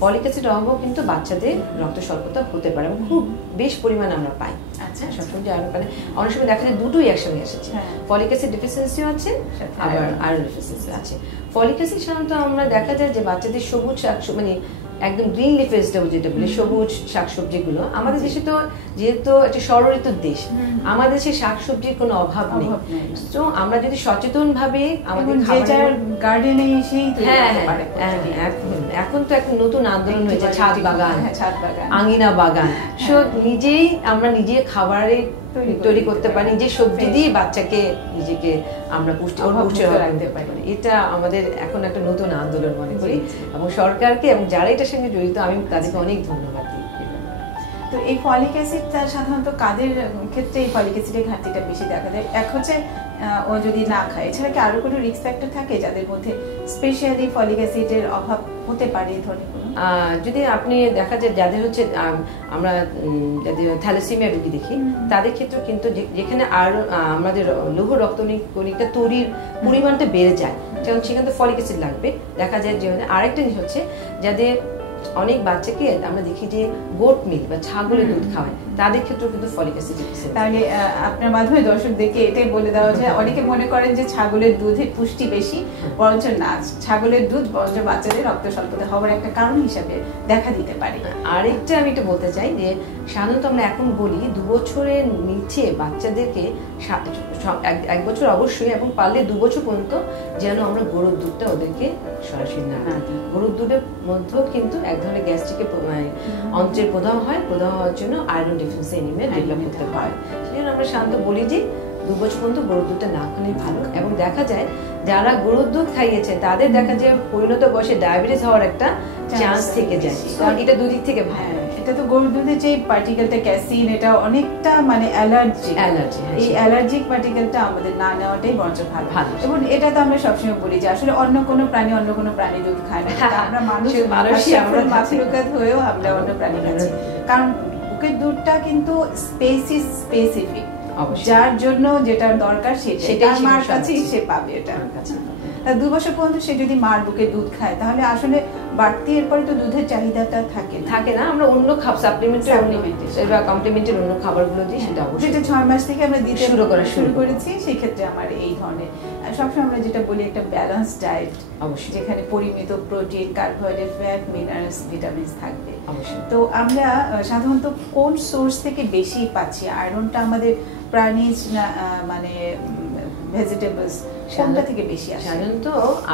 ফলিক অ্যাসিড অভাবও কিন্তু বাচ্চাদের রক্ত স্বল্পতা হতে পারে, খুব বেশ পরিমাণ আমরা পাই। আচ্ছা, সবসময় যে আয়রন পারে, অনেক সময় দেখা যায় দুটোই একসঙ্গে এসেছে, ফলিক অ্যাসিড ডেফিসিয়েন্সিও আছে আবার আয়রন ডেফিসিয়েন্সি আছে। ফলিক অ্যাসিড সাধারণত আমরা দেখা যায় যে বাচ্চাদের সবুজ মানে একদম গ্রিন লিফ ভেজিটেবল যেটা বলে সবুজ শাকসবজিগুলো, আমাদের দেশে তো যেহেতু একটা ষড়ঋতুর দেশ, আমাদের দেশে শাকসবজির কোনো অভাব নেই। তো আমরা যদি সচেতন ভাবে আমাদের গার্ডেনে এখন তো একটা নতুন আন্দোলন হয়েছে, ছাদ বাগান, আঙিনা বাগান, নিজেই আমরা নিজে খাবারে তৈরি করতে পারি, নিজে সবজি দিয়ে বাচ্চাকে নিজেকে আমরা পুষ্টি রাখতে পারি। এটা আমাদের এখন একটা নতুন আন্দোলন মনে করি, এবং সরকারকে এবং যারা এটার সঙ্গে জড়িত আমি তাদেরকে অনেক ধন্যবাদ দিই। তো এই ফলিক অ্যাসিড সাধারণত কাদের ক্ষেত্রে এই ফলিক অ্যাসিডের ঘাটতিটা বেশি দেখা যায়? এক হচ্ছে ও যদি না খায়, এছাড়া কি আরো কোনো রিস্ক ফ্যাক্টর থাকে যাদের মধ্যে স্পেশালি ফলিক অ্যাসিডের অভাব হতে পারে? যদি আপনি দেখা যায় যাদের হচ্ছে আমরা যাদের থ্যালাসেমিয়া রোগী দেখি, তাদের ক্ষেত্রে কিন্তু যেখানে আর আমাদের লৌহ রক্তকণিকা তৈরির পরিমাণটা বেড়ে যায়, যেমন সেখানে ফলিক অ্যাসিড লাগবে। দেখা যায় যে আরেকটা জিনিস হচ্ছে যাদের অনেক বাচ্চাকে আমরা দেখি যে গোট মিল্ক বা ছাগলের দুধ খাওয়ায়, তাদের ক্ষেত্রেও কিন্তু ফলিক অ্যাসিড। তাহলে আপনার মাধ্যমে দর্শকদেরকে এটাই বলে দেওয়া যায়, অনেকে মনে করেন যে ছাগলের দুধে পুষ্টি বেশি, বরঞ্চ না, ছাগলের দুধ বরঞ্চ বাচ্চাদের রক্ত স্বল্পতা হওয়ার একটা কারণ হিসাবে দেখা দিতে পারে। আরেকটা আমি এটা বলতে চাই যে সাধারণত আমরা এখন বলি 2 বছরের নিচে বাচ্চাদেরকে 1 বছর অবশ্যই, এবং পারলে 2 বছর পর্যন্ত যেন আমরা গরুর দুধটা ওদেরকে সরাসরি না দিই। গরুর দুধের মধ্যেও কিন্তু এক ধরনের গ্যাস্ট্রিকের অন্ত্রের প্রদাহ হয়, প্রদাহ হওয়ার জন্য আয়রন ডেফিসিয়েন্সি অ্যানিমিয়া ডেভেলপ করতে হয়। সেজন্য আমরা সাধারণত বলি যে 2 বছর পর্যন্ত গরুর দুধটা না খেলে ভালো। এবং দেখা যায় যারা গরুর দুধ খাইয়েছে তাদের দেখা যায় পরিণত বয়সে ডায়াবেটিস হওয়ার একটা চান্স থেকে যায়। এটা দুদিক থেকে ভালো। এটা তো গরুর দুধে যে পার্টিকেলটা ক্যাসিন, এটা অনেকটা মানে অ্যালার্জি, এই অ্যালার্জিক পার্টিকেলটা আমাদের না নেওয়াটাই বরঞ্চ ভালো। এবং এটা তো আমরা সবসময় বলি যে আসলে অন্য কোনো প্রাণী দুধ খায় না, আমরা মানুষ মাতৃকাত হয়েও আমরা অন্য প্রাণী খাচ্ছি, কারণ বুকের দুধটা কিন্তু স্পেসিফিক, যার জন্য যেটা দরকার সেটা মার কাছেই সে পাবে। এটা 2 বছর পর্যন্ত সে যদি মার বুকে দুধ খায় তাহলে আসলে বাড়তি এরপরে তো দুধের চাহিদাটা থাকে না। আমরা অন্য কমপ্লিমেন্টারি অন্য খাবারগুলো দিই, সেটা অবশ্যই 6 মাস থেকে আমরা দিতে শুরু করেছি। সেই ক্ষেত্রে আমার এই ধরনের সবসময় আমরা যেটা বলি একটা ব্যালেন্স ডায়েট, অবশ্যই, যেখানে পরিমিত protein, carbohydrate, fat, minerals, vitamins থাকবে। অবশ্যই। তো আমরা সাধারণত কোন সোর্স থেকে বেশি পাচ্ছি আয়রনটা? আমাদের প্রাণীজ না মানে ভেজিটেবলস, কোনটা থেকে বেশি আসে? সাধারণত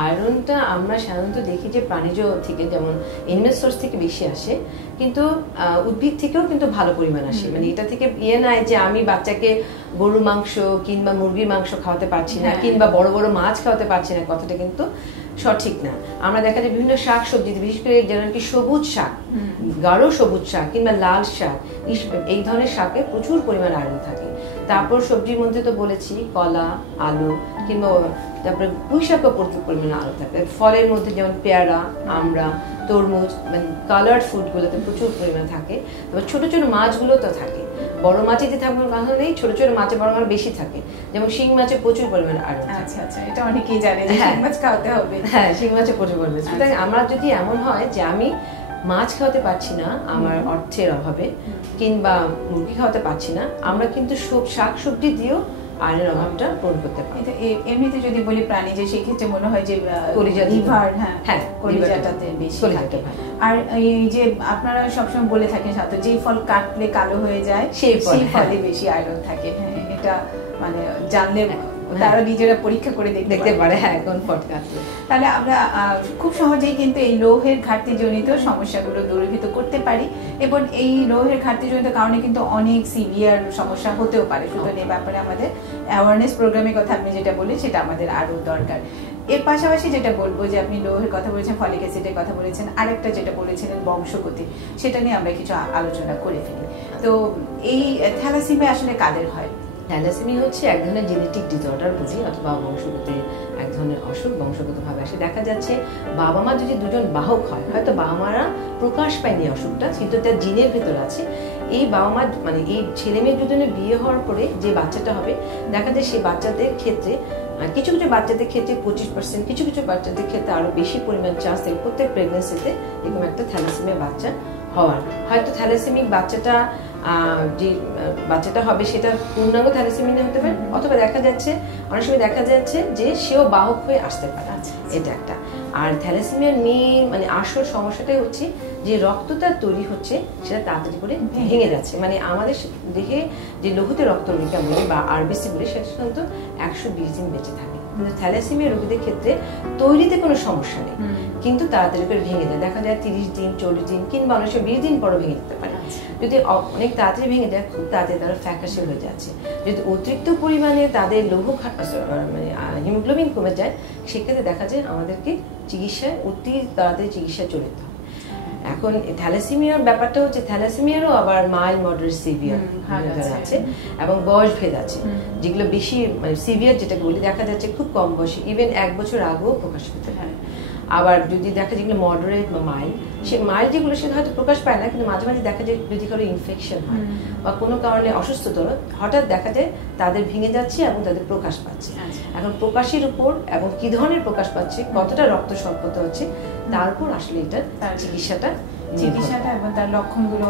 আয়রনটা আমরা সাধারণত দেখি যে প্রাণীজ থেকে, যেমন এনিম্যাল সোর্স থেকে বেশি আসে, কিন্তু উদ্ভিদ থেকেও কিন্তু ভালো পরিমাণ আসে। মানে এটা থেকে নাই যে আমি বাচ্চাকে গরুর মাংস কিংবা মুরগির মাংস খাওয়াতে পারছি না, কিংবা বড় বড় মাছ খাওয়াতে পারছি না, কথাটা কিন্তু সঠিক না। আমরা দেখা যায় বিভিন্ন শাক সবজি, বিশেষ করে যেমন কি সবুজ শাক, গাঢ় সবুজ শাক কিংবা লাল শাক, এই ধরনের শাকে প্রচুর পরিমাণ আয়রন থাকে। তারপর সবজির মধ্যে তো বলেছি কলা, আলু, কিংবা তারপরে পুঁই শাকও প্রচুর পরিমাণে আলু থাকে। ফলের মধ্যে যেমন পেয়ারা, আমড়া, তরমুজ, মানে কালার্ড ফুডগুলোতে প্রচুর পরিমাণে থাকে। তারপর ছোট ছোট মাছগুলো তো থাকে, বড় মাছে যে থাকবে কথা নেই, ছোট ছোট মাছে বড় মাছ বেশি থাকে। যেমন শিং মাছে প্রচুর পরিমাণে আয়রন। আচ্ছা আচ্ছা, এটা অনেকেই জানে যে শিং মাছ খাওয়াতে হবে। হ্যাঁ, শিং মাছে প্রচুর পরিমাণে। সুতরাং আমরা যদি এমন হয় যে আমি মাছ খাওয়াতে পারছি না আমার অর্থের অভাবে, কিংবা মুরগি খাওয়াতে পারছি না, আমরা কিন্তু সব শাক সবজি দিয়েও আয়রনের অভাবটা পূরণ করতে পারি। এমনিতে যদি বলি প্রাণী, যে সেই ক্ষেত্রে মনে হয় যে লিভার, হ্যাঁ কলিজাটাতে বেশি থাকে। আর এই যে আপনারা সবসময় বলে থাকেন সাথে যে ফল কাটলে কালো হয়ে যায় সেই ফলে বেশি আয়রন থাকে। হ্যাঁ, এটা মানে জানলে তারা নিজেরা পরীক্ষা করে দেখতে পারে। হ্যাঁ, কোন ফল কাটলে। তাহলে আমরা খুব সহজেই কিন্তু এই লোহের ঘাটতিজনিত সমস্যাগুলো দূরীভূত করতে পারি, এবং এই লোহের ঘাটতিজনিত কারণে কিন্তু অনেক সিভিয়ার সমস্যা হতেও পারে। সুতরাং এই ব্যাপারে আমাদের অ্যাওয়ারনেস প্রোগ্রামের কথা আপনি যেটা বললেন সেটা আমাদের আরো দরকার। এর পাশাপাশি যেটা বলবো যে আপনি লোহের কথা বলেছেন, ফলিক অ্যাসিডের কথা বলেছেন, আরেকটা যেটা বলেছিলেন বংশগতি, সেটা নিয়ে আমরা কিছু আলোচনা করে ফেলি। তো এই থ্যালাসেমিয়া আসলে কাদের হয়? থ্যালাসেমিয়া হচ্ছে এক ধরনের জেনেটিক ডিসঅর্ডার বুঝি, অথবা বংশগত এক ধরনের অসুখ, বংশগতভাবে আসে। দেখা যাচ্ছে বাবা মা যদি দুজন বাহক হয়, হয়তো বাবা মারা প্রকাশ পায়নি অসুখটা, কিন্তু তার জিনের ভেতর আছে। এই বাবা মা মানে এই ছেলে মেয়ে দুজনের বিয়ে হওয়ার পরে যে বাচ্চাটা হবে, দেখা যায় সেই বাচ্চাদের ক্ষেত্রে কিছু কিছু বাচ্চাদের ক্ষেত্রে 25%, কিছু কিছু বাচ্চাদের ক্ষেত্রে আরো বেশি পরিমাণ চান্স থাকে প্রত্যেক প্রেগনেন্সিতে এরকম একটা থ্যালাসেমিয়া বাচ্চা হওয়ার। হয়তো থ্যালাসেমিক বাচ্চাটা যে বাচ্চাটা হবে সেটা পূর্ণাঙ্গ থ্যালাসেমিয়া হতে পারে, অথবা দেখা যাচ্ছে অনেক সময় দেখা যাচ্ছে যে সেও বাহক হয়ে আসতে পারে। এটা একটা। আর থ্যালাসেমিয়ার মেইন মানে আসল সমস্যাটাই হচ্ছে যে রক্তটা তৈরি হচ্ছে সেটা তাড়াতাড়ি করে ভেঙে যাচ্ছে। মানে আমাদের দেহে যে লৌহতে রক্তকণিকা বলে বা আরবিসি বলে, সেটা সাধারণত 120 দিন বেঁচে থাকে। কিন্তু থ্যালাসেমিয়া রোগীদের ক্ষেত্রে তৈরিতে কোনো সমস্যা নেই, কিন্তু তাড়াতাড়ি করে ভেঙে যায়। দেখা যায় 30 দিন, 40 দিন, কিংবা অনেক সময় 20 দিন পরও ভেঙে যেতে পারে। যদি অনেক তাড়াতাড়ি ভেঙে যায়, খুব তাড়াতাড়ি তারা ফ্যাকাশে হয়ে যাচ্ছে। যদি অতিরিক্ত পরিমাণে তাদের লৌহ মানে হিমোগ্লোবিন কমে যায়, সেক্ষেত্রে দেখা যায় আমাদেরকে চিকিৎসায় অতি তাড়াতাড়ি চিকিৎসা চলে যেতে হবে। এখন থ্যালাসেমিয়ার ব্যাপারটা হচ্ছে থ্যালাসেমিয়ারও আবার মাইল্ড, মডারেট, সিভিয়ার আছে, এবং বয়স ভেদ আছে। যেগুলো বেশি মানে সিভিয়ার যেটাকে বলি, দেখা যাচ্ছে খুব কম বয়সে, ইভেন 1 বছর আগেও প্রকাশ পেতে পারে। আবার যদি দেখা যেগুলো মডারেট বা মাইল্ড, সে মাইল্ড যেগুলো সেটা হয়তো প্রকাশ পায় না, কিন্তু মাঝে মাঝে দেখা যায় যদি কারো ইনফেকশন হয় বা কোনো কারণে অসুস্থতা হঠাৎ দেখা যায় তাদের ভেঙে যাচ্ছে এবং তাদের প্রকাশ পাচ্ছে। এখন প্রকাশের উপর এবং কি ধরনের প্রকাশ পাচ্ছে, কতটা রক্ত স্বল্পতা হচ্ছে, তার উপর আসলে এটা চিকিৎসাটা এবং তার লক্ষণগুলো।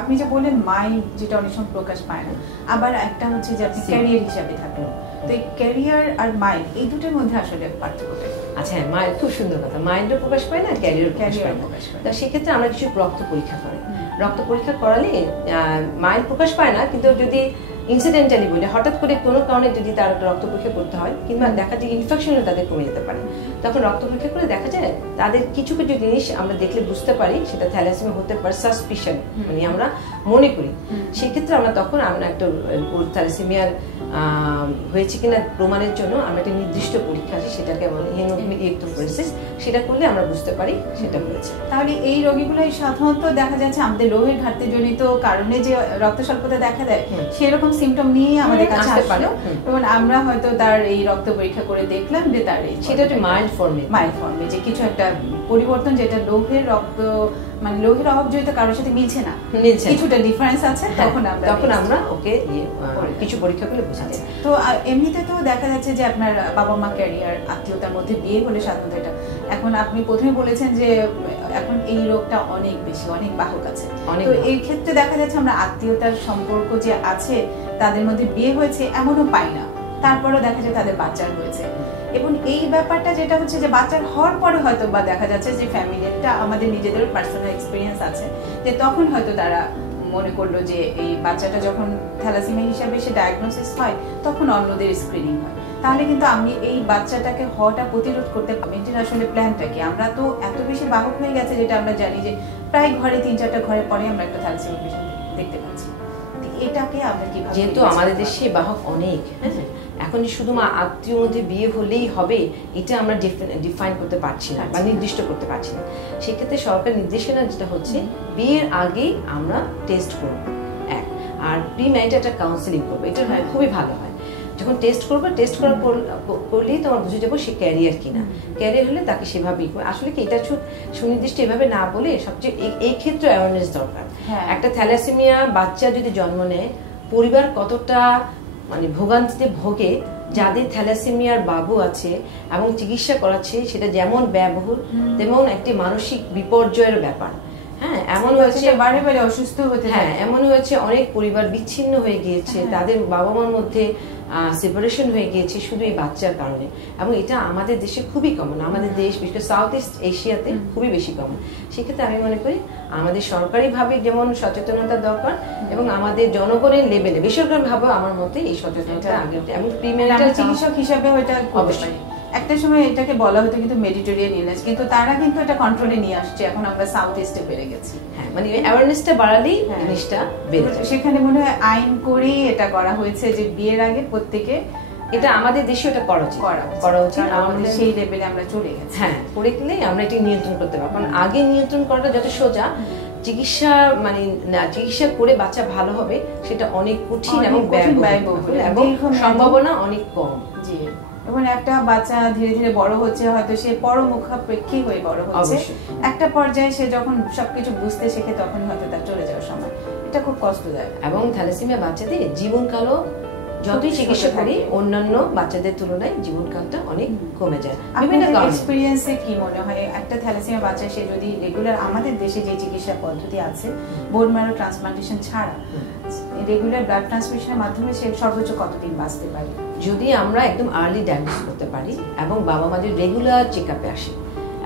আপনি যে বললেন মাইল্ড, যেটা অনেক সময় প্রকাশ পায় না, আবার একটা হচ্ছে যে আপনি ক্যারিয়ার হিসাবে থাকলেন, তো এই ক্যারিয়ার আর মাইল্ড এই দুটোর মধ্যে আসলে পার্থক্যটা? আচ্ছা, হ্যাঁ, মাইল্ড খুব সুন্দর কথা। মাইল্ডও প্রকাশ পায় না, ক্যারিয়ার প্রকাশ পায় না। তো সেক্ষেত্রে আমরা কিছু রক্ত পরীক্ষা করি। রক্ত পরীক্ষা করালে মাইল্ড প্রকাশ পায় না, কিন্তু যদি ইনসিডেন্টালি বলে হঠাৎ করে কোনো কারণে যদি তার রক্ত পরীক্ষা করতে হয়, কিংবা দেখা যায় ইনফেকশনও তাদের কমে যেতে পারে, তখন রক্ত পরীক্ষা করে দেখা যায় তাদের কিছু কিছু জিনিস আমরা দেখলে বুঝতে পারি সেটা থ্যালাসেমিয়া হতে পারে, সাসপিশন মানে আমরা মনে করি। সেক্ষেত্রে আমরা তখন আমরা একটা থ্যালাসেমিয়ার হয়েছে কিনা প্রমাণের জন্য আমরা একটা নির্দিষ্ট পরীক্ষা আছে, সেটাকে আমরা হিমোগ্লোবিন ইলেকট্রোফোরেসিস, সেটা করলে আমরা বুঝতে পারি সেটা হয়েছে। তাহলে এই রোগীগুলোই সাধারণত দেখা যাচ্ছে আমাদের লোহের ঘাটতিজনিত কারণে যে রক্ত স্বল্পতা দেখা দেয়, সেরকম সিমটম নিয়ে আমাদের কাছে আসলো, এবং আমরা হয়তো তার এই রক্ত পরীক্ষা করে দেখলাম যে তার সেটা একটা মাইল্ড ফর্মে যে কিছু একটা পরিবর্তন, যেটা লোহের রক্ত মানে লোহের অভাবজনিত কারোর সাথে মিলছে না, কিছুটা ডিফারেন্স আছে, তখন আমরা ওকে কিছু পরীক্ষা করে বোঝা যায়। তো এমনিতে তো দেখা যাচ্ছে যে আপনার বাবা মা, ক্যারিয়ার, আত্মীয়তার মধ্যে বিয়ে হলে সাধারণত এটা, এখন আপনি প্রথমে বলেছেন যে এখন এই রোগটা অনেক বেশি, অনেক বাহক আছে, তো এই ক্ষেত্রে দেখা যাচ্ছে আমরা আত্মীয়তার সম্পর্ক যে আছে তাদের মধ্যে বিয়ে হয়েছে এমনও পাই না, তারপরেও দেখা যায় তাদের বাচ্চা হয়েছে। এবং এই ব্যাপারটা যেটা হচ্ছে যে বাচ্চার হওয়ার পরে হয়তো বা দেখা যাচ্ছে যে ফ্যামিলিটা আমাদের নিজেদের পার্সোনাল এক্সপিরিয়েন্স আছে, যে তখন হয়তো তারা মনে করলো যে এই বাচ্চাটা যখন থ্যালাসেমিয়া হিসাবে সে ডায়াগনোসিস হয় তখন অন্যদের স্ক্রিনিং হয়। তাহলে কিন্তু আমি এই বাচ্চাটাকে হওয়াটা প্রতিরোধ করতে মেয়েটির আসলে প্ল্যানটা কি? আমরা তো এত বেশি বাহক হয়ে গেছে যেটা আমরা জানি যে প্রায় ঘরে ৩-৪টা ঘরে পরে আমরা একটা থ্যালাসেমিয়া পেশেন্ট দেখতে পাচ্ছি। এটাকে আমরা কিভাবে, যেহেতু আমাদের দেশে বাহক অনেক, হ্যাঁ, এখন শুধু আত্মীয় মধ্যে বিয়ে হলেই হবে এটা আমরা ডিফাইন করতে পারছি না বা নির্দিষ্ট করতে পারছি না। সেক্ষেত্রে সরকার নির্দেশনা যেটা হচ্ছে বিয়ের আগেই আমরা টেস্ট করব, এক, আর প্রি ম্যারিটাল একটা কাউন্সিলিং করবো, এটা খুবই ভালো হয়। যখন টেস্ট করবো, টেস্ট করার করলেই তোমার বুঝে যাবো সে ক্যারিয়ার কিনা। ক্যারিয়ার হলে তাকে সেভাবেই আসলে কি এটা সুনির্দিষ্ট এভাবে না বলে সবচেয়ে এই ক্ষেত্রে অ্যাওয়ারনেস দরকার। একটা থ্যালাসেমিয়া বাচ্চা যদি জন্ম নেয়, পরিবার কতটা মানে ভোগান্তিতে ভোগে, যাদের থ্যালাসেমিয়ার বাবু আছে এবং চিকিৎসা করাচ্ছে, সেটা যেমন ব্যয়বহুল তেমন একটি মানসিক বিপর্যয়ের ব্যাপার। হ্যাঁ, এমন হয়েছে বারে বারে অসুস্থ হতে, হ্যাঁ এমন হয়েছে অনেক পরিবার বিচ্ছিন্ন হয়ে গিয়েছে, তাদের বাবা মার মধ্যে সেপারেশন হয়ে গিয়েছে শুধু এই বাচ্চার কারণে। এবং এটা আমাদের দেশে খুবই কমন, আমাদের দেশ বিশেষ করে সাউথ ইস্ট এশিয়াতে খুবই বেশি কমন। সেক্ষেত্রে আমি মনে করি আমাদের সরকারিভাবে যেমন সচেতনতা দরকার এবং আমাদের জনগণের লেভেলে বেসরকারিভাবে আমার মতে এই সচেতনতা আগে, এবং প্রিমেরিটাল চিকিৎসক হিসাবে ওইটা অবশ্যই একটা সময় এটাকে বলা হতো কিন্তু মেডিটেরিয়ান ইলনেস, কিন্তু তারা কিন্তু এটা কন্ট্রোলে নিয়ে আসছে। এখন আমরা সাউথ ইস্টে বেড়ে গেছি, হ্যাঁ, মানে অ্যাওয়ারনেসটা বাড়ালেই জিনিসটা বেড়ে যায়। সেখানে মনে হয় আইন করেই এটা করা হয়েছে যে বিয়ের আগে প্রত্যেকে, এটা আমাদের দেশে এটা করা উচিত, আমাদের সেই লেভেলে আমরা চলে গেছি। হ্যাঁ, করে গেলে আমরা এটা নিয়ন্ত্রণ করতে পারবো। কারণ আগে নিয়ন্ত্রণ করাটা যত সোজা, চিকিৎসা মানে চিকিৎসা করে বাচ্চা ভালো হবে সেটা অনেক কঠিন এবং ব্যয়বহুল এবং সম্ভাবনা অনেক কম। জি, এবং একটা বাচ্চা ধীরে ধীরে বড় হচ্ছে, হয়তো সে পরমুখাপেক্ষী হয়ে বড় হচ্ছে, একটা পর্যায়ে সে যখন সবকিছু বুঝতে শেখে তখন হয়তো তার চলে যাওয়ার সময়। এটা খুব কষ্টদায়ক। এবং থ্যালাসেমিয়া বাচ্চাদের জীবনকালও যতই চিকিৎসা করি অন্যান্য বাচ্চাদের তুলনায় জীবনকালটা অনেক কমে যায়। বিভিন্ন এক্সপেরিয়েন্সে কি মনে হয় একটা থ্যালাসেমিয়া বাচ্চা সে যদি রেগুলার আমাদের দেশে যে চিকিৎসা পদ্ধতি আছে বোন ম্যারো ট্রান্সপ্লান্টেশন ছাড়া রেগুলার ব্লাড ট্রান্সফিউশনের মাধ্যমে সে সর্বোচ্চ কতদিন বাঁচতে পারে? যদি আমরা একদম আর্লি ডায়াগনোস করতে পারি এবং বাবা মাদের রেগুলার চেকআপে আসে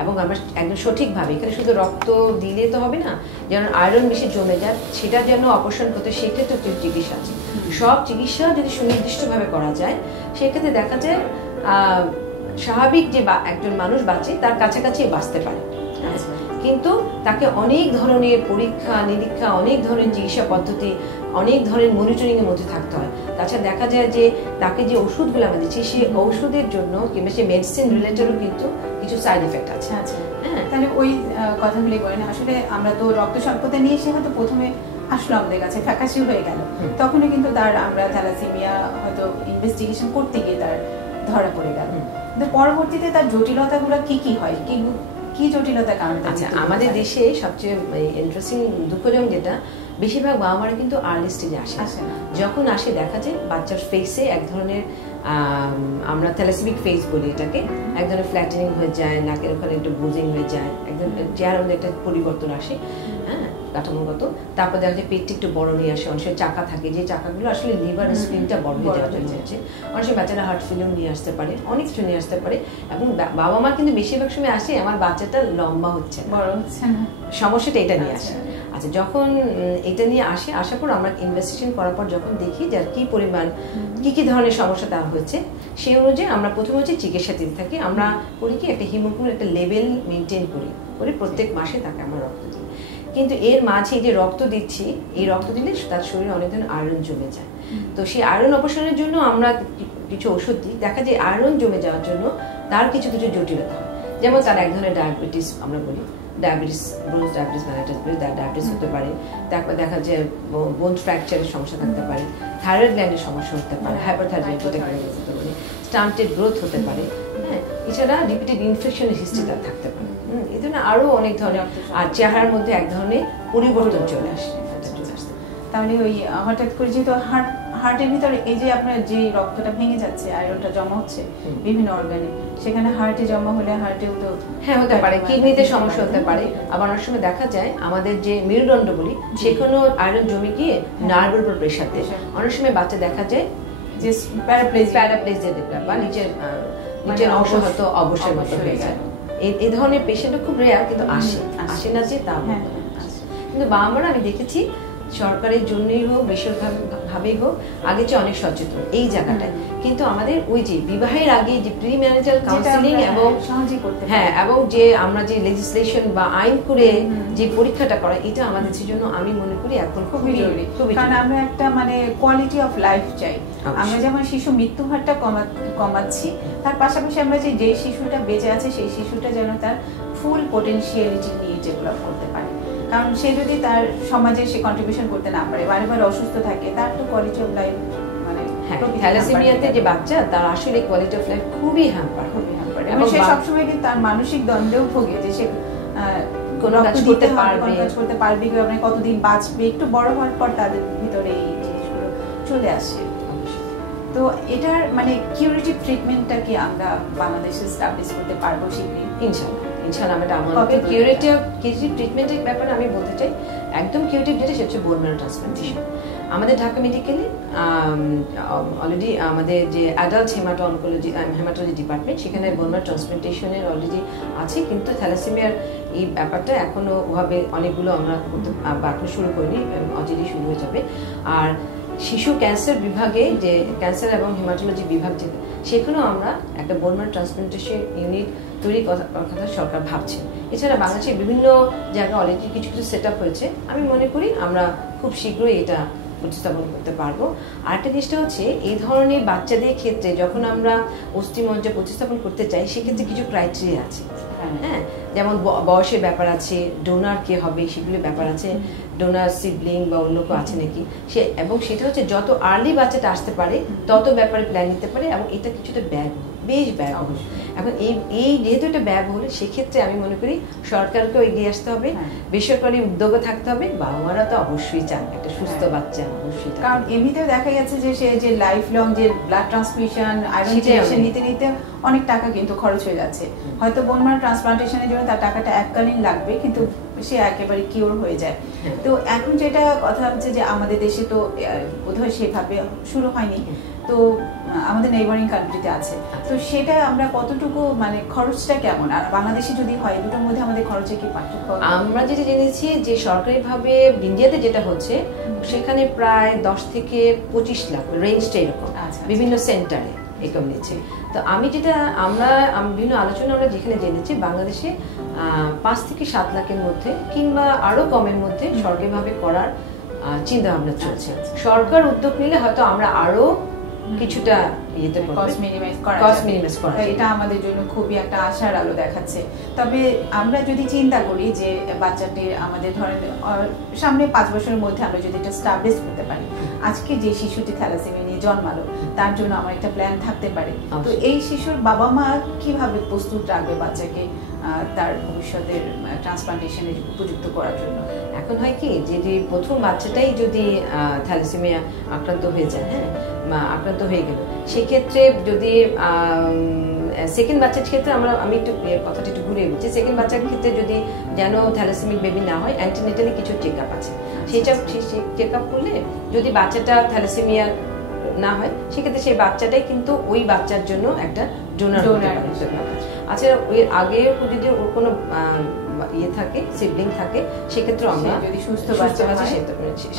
এবং আমরা একদম সঠিকভাবে, এখানে শুধু রক্ত দিলে তো হবে না, যেন আয়রন বেশি জমে যায় সেটা যেন অপারেশন করতে, সেক্ষেত্রে চিকিৎসা আছে। সব চিকিৎসা যদি সুনির্দিষ্টভাবে করা যায় সেক্ষেত্রে দেখা যায় স্বাভাবিক যে একজন মানুষ বাঁচে তার কাছাকাছি বাঁচতে পারে। কিন্তু তাকে অনেক ধরনের পরীক্ষা নিরীক্ষা, অনেক ধরনের চিকিৎসা পদ্ধতি, অনেক ধরনের মনিটরিং এর মধ্যে থাকতে হয়। তাছাড়া দেখা যায় যে তাকে যে ওষুধগুলো আমরা দিচ্ছি সেই ঔষধের জন্য কিংবা সেই মেডিসিন রিলেটেডও কিন্তু কিছু সাইড এফেক্ট আছে। হ্যাঁ, তাহলে ওই কথাগুলি করেন। আসলে আমরা তো রক্ত স্বল্পতা নিয়ে সে হয়তো প্রথমে আসলো আমাদের কাছে, ফ্যাকাশি হয়ে গেল, তখনই কিন্তু তার আমরা থ্যালাসেমিয়া হয়তো ইনভেস্টিগেশন করতে গিয়ে তার ধরা পড়ে গেল। কিন্তু পরবর্তীতে তার জটিলতাগুলো কি কি হয়, কি জটিলতার কারণে? আচ্ছা, আমাদের দেশে সবচেয়ে ইন্টারেস্টিং দুঃখজনক যেটা, বেশিরভাগ বাবা মারা কিন্তু আর্লি স্টেজে আসে না। যখন আসে দেখা যায় বাচ্চার ফেসে এক ধরনের আমরা থ্যালাসেমিক ফেস বলি এটাকে, এক ধরনের ফ্ল্যাটেনিং হয়ে যায়, নাকের ওখানে একটু বুজিং হয়ে যায়, একদম চেহারার মধ্যে একটা পরিবর্তন আসে, হ্যাঁ, কাঠামোগত। তারপর দেখা যায় পেটটি একটু বড় নিয়ে আসে, অনেক চাকা থাকে যে চাকাগুলো আসলে লিভার স্প্লিনটা বড় হয়ে যাওয়ার জন্য হচ্ছে। অনেক সময় বাচ্চারা হার্ট ফেলিয়ার নিয়ে আসতে পারে, অনেক কিছু নিয়ে আসতে পারে। এবং বাবা মা কিন্তু বেশিরভাগ সময় আসে আমার বাচ্চাটা লম্বা হচ্ছে, বড় হচ্ছে না, সমস্যাটা এটা নিয়ে আসে। আচ্ছা, যখন এটা নিয়ে আসার পর আমরা ইনভেস্টিগেশন করার পর যখন দেখি যার কি পরিমাণ কি ধরনের সমস্যা তার হচ্ছে, সেই অনুযায়ী আমরা প্রথমে হচ্ছে চিকিৎসা দিতে থাকি। আমরা করি কি একটা হিমোগ্লোবিনের একটা লেভেল মেনটেন করি প্রত্যেক মাসে তাকে আমরা রক্ত দিই। কিন্তু এর মাঝে যে রক্ত দিচ্ছি, এই রক্ত দিলে তার শরীরে অনেক ধরনের আয়রন জমে যায়। তো সেই আয়রন অপারেশনের জন্য আমরা কিছু ওষুধ দিই। দেখা যায় আয়রন জমে যাওয়ার জন্য তার কিছু জটিলতা হয়, যেমন তার এক ধরনের ডায়াবেটিস, আমরা বলি ডায়াবেটিস, ব্রোজ ডায়াবেটিস, ডায়াবেটিস হতে পারে। তারপর দেখা যায় বোন ফ্র্যাকচারের সমস্যা থাকতে পারে, থাইরয়েড গ্ল্যান্ডের সমস্যা হতে পারে, হাইপারথাইরয়েড হতে পারে, স্টান্টেড গ্রোথ হতে পারে। হ্যাঁ, এছাড়া রিপিটেড ইনফেকশনের হিস্ট্রি তার থাকতে পারে। এই জন্য আরো অনেক ধরনের, আর চেহারার মধ্যে এক ধরনের পরিবর্তন চলে আসে। তাহলে ওই হঠাৎ করে যেহেতু হার্টের ভিতরে এই যে আপনার যে রক্তটা ভেঙে যাচ্ছে, আয়রনটা জমা হচ্ছে বিভিন্ন অর্গানে, সেখানে হার্টে জমা হলে হার্টেও তো হ্যাঁ হতে পারে, কিডনিতে সমস্যা হতে পারে। আবার অনেক সময় দেখা যায় আমাদের যে মেরুদণ্ড বলি সেখানেও আয়রন জমে গিয়ে নার্ভের উপর প্রেশার দেয়। অনেক সময় বাচ্চা দেখা যায় যে প্যারাপ্লেজিয়া ডেভেলপ বা নিচের অংশ হয়তো অবশ্যই মতো হয়ে যায়। এই ধরনের পেশেন্টও খুব রেয়ার, কিন্তু আসে না যে তা। কিন্তু বাবা-মারা আমি দেখেছি সরকারের জন্যই হোক বেসরকারিভাবেই হোক আগে চেয়ে অনেক সচেতন এই জায়গাটায়। কিন্তু আমাদের ওই যে বিবাহের আগে যে প্রি ম্যারিটাল কাউন্সিলিং এবং এবং যে আমরা যে লেজিসলেশন বা আইন করে যে পরীক্ষাটা করা, এটা আমাদের জন্য আমি মনে করি এখন খুবই জরুরি। কারণ আমরা একটা মানে কোয়ালিটি অফ লাইফ চাই। আমরা যেমন শিশু মৃত্যু হারটা কমাচ্ছি, তার পাশাপাশি আমরা যে শিশুটা বেঁচে আছে সেই শিশুটা যেন তার ফুল পটেনশিয়ালিটি নিয়ে ডেভেলপ করতে পারে। কারণ সে যদি তার সমাজে সে কন্ট্রিবিউশন করতে না পারে, বারে অসুস্থ থাকে, তার তো কোয়ালিটি অফ লাইফ মানে থ্যালাসেমিয়াতে যে বাচ্চা তার আসলে কোয়ালিটি অফ লাইফ খুবই হ্যাম্পার। এবং সে সবসময় কিন্তু তার মানসিক দ্বন্দ্বেও ভোগে যে সে কোনো কাজ করতে পারবে কি, কতদিন বাঁচবে। একটু বড় হওয়ার পর তাদের ভিতরে এই জিনিসগুলো চলে আসে। তো এটার মানে কিউরেটিভ ট্রিটমেন্টটা কি আমরা বাংলাদেশে এস্টাবলিশ করতে পারবো শীঘ্রই? ইনশাআল্লাহ। আমাদের কিউরেটিভ ট্রিটমেন্টের ব্যাপারে আমি বলতে চাই, একদম কিউরেটিভ যেটা সেটা হচ্ছে বোন ম্যারো ট্রান্সপ্লান্টেশন। আমাদের ঢাকা মেডিকেলে অলরেডি আমাদের যে অ্যাডাল্ট হেমাটোলজি ডিপার্টমেন্ট, সেখানে বোন ম্যারো ট্রান্সপ্লান্টেশনের অলরেডি আছে। কিন্তু থ্যালাসেমিয়ার এই ব্যাপারটা এখনো ওভাবে অনেকগুলো আমরা করতে শুরু করিনি, অচিরেই শুরু হয়ে যাবে। আর শিশু ক্যান্সার বিভাগে যে ক্যান্সার এবং হেমাটোলজি বিভাগ যেটা, সেখানেও আমরা একটা বোন ম্যারো ট্রান্সপ্লান্টেশন ইউনিট তৈরি করার কথা সরকার ভাবছে। এছাড়া বাংলাদেশের বিভিন্ন জায়গায় অলরেডি কিছু সেট আপ হয়েছে। আমি মনে করি আমরা খুব শীঘ্রই এটা প্রতিস্থাপন করতে পারবো। আরেকটা জিনিসটা হচ্ছে, এই ধরনের বাচ্চাদের ক্ষেত্রে যখন আমরা অস্থিমজ্জ প্রতিস্থাপন করতে চাই, সেক্ষেত্রে কিছু ক্রাইটেরিয়া আছে। হ্যাঁ, যেমন বয়সের ব্যাপার আছে, ডোনার কে হবে সেগুলোর ব্যাপার আছে, ডোনার সিবলিং বা অন্য কেউ আছে নাকি এবং সেটা হচ্ছে যত আর্লি বাচ্চাটা আসতে পারে তত ব্যাপারে প্ল্যান নিতে পারে। এবং এটা কিছুটা বেশ ব্যয়বহুল। এখন এই যেহেতু এটা ব্যয়বহুল, সেক্ষেত্রে আমি মনে করি সরকারকেও এগিয়ে আসতে হবে, বেসরকারি উদ্যোগে থাকতে হবে। বাবা-মারা তো অবশ্যই চান একটা সুস্থ বাচ্চা, অবশ্যই। কারণ এমনিতেও দেখা গেছে যে সে যে লাইফ লং যে ব্লাড ট্রান্সফিউশন, আয়রন ইনজেকশন নিতে অনেক টাকা কিন্তু খরচ হয়ে যাচ্ছে। হয়তো বোন ম্যারো ট্রান্সপ্লান্টেশনের জন্য তার টাকাটা এককালীন লাগবে, কিন্তু সে একেবারে কিওর হয়ে যায়। তো এখন যেটা কথা হচ্ছে যে আমাদের দেশে তো বোধহয় সেভাবে শুরু হয়নি, তো আমাদের নেইবারিং কান্ট্রিতে আছে। তো সেটা আমরা কতটুকু মানে খরচটা কেমন, আর বাংলাদেশে যদি হয় দুটোর মধ্যে আমাদের খরচে কি পার্থক্য? আমরা যেটা জেনেছি যে সরকারিভাবে ইন্ডিয়াতে যেটা হচ্ছে, সেখানে প্রায় 10 থেকে 25 লাখ রেঞ্জটা এরকম বিভিন্ন সেন্টারে এরকম নিচ্ছে। তো আমরা বিভিন্ন আলোচনা আমরা যেখানে জেনেছি, বাংলাদেশে 5 থেকে 7 লাখের মধ্যে কিংবা আরো কমের মধ্যে সরকারিভাবে করার চিন্তা ভাবনা চলছে। সরকার উদ্যোগ নিলে হয়তো আমরা আরো কিছুটা এটা আমাদের জন্য খুবই একটা আশার আলো দেখাচ্ছে। তবে আমরা যদি চিন্তা করি যে বাচ্চাটির আমাদের ধরেন সামনে 5 বছরের মধ্যে আমরা যদি এটা স্টাবলিশ করতে পারি, আজকে যে শিশুটি থ্যালাসেমিয়া নিয়ে জন্মালো তার জন্য আমার একটা প্ল্যান থাকতে পারে। তো এই শিশুর বাবা মা কিভাবে প্রস্তুত রাখবে বাচ্চাকে তার ভবিষ্যতের ট্রান্সপ্লান্টেশনের উপযুক্ত করার জন্য? এখন হয় কি যে প্রথম বাচ্চাটাই যদি থ্যালাসেমিয়া আক্রান্ত হয়ে যায়, হ্যাঁ, আক্রান্ত হয়ে গেল, সেক্ষেত্রে যদি সেকেন্ড বাচ্চার ক্ষেত্রে আমি একটু কথাটা একটু ঘুরিয়ে বলছি। সেকেন্ড বাচ্চার ক্ষেত্রে যদি যেন থ্যালাসেমিক বেবি না হয়, অ্যান্টিনেটালি কিছু চেক আপ আছে। সেই চেক আপ করলে যদি বাচ্চাটা থ্যালাসেমিয়া না হয়, সেক্ষেত্রে সেই বাচ্চাটাই কিন্তু ওই বাচ্চার জন্য একটা ডোনার হতে পারে। আচ্ছা, ওই আগে যদি ওর কোনো ইয়ে থাকে, সিবলিং থাকে, সেক্ষেত্রে আমরা যদি সুস্থ বাচ্চা হয়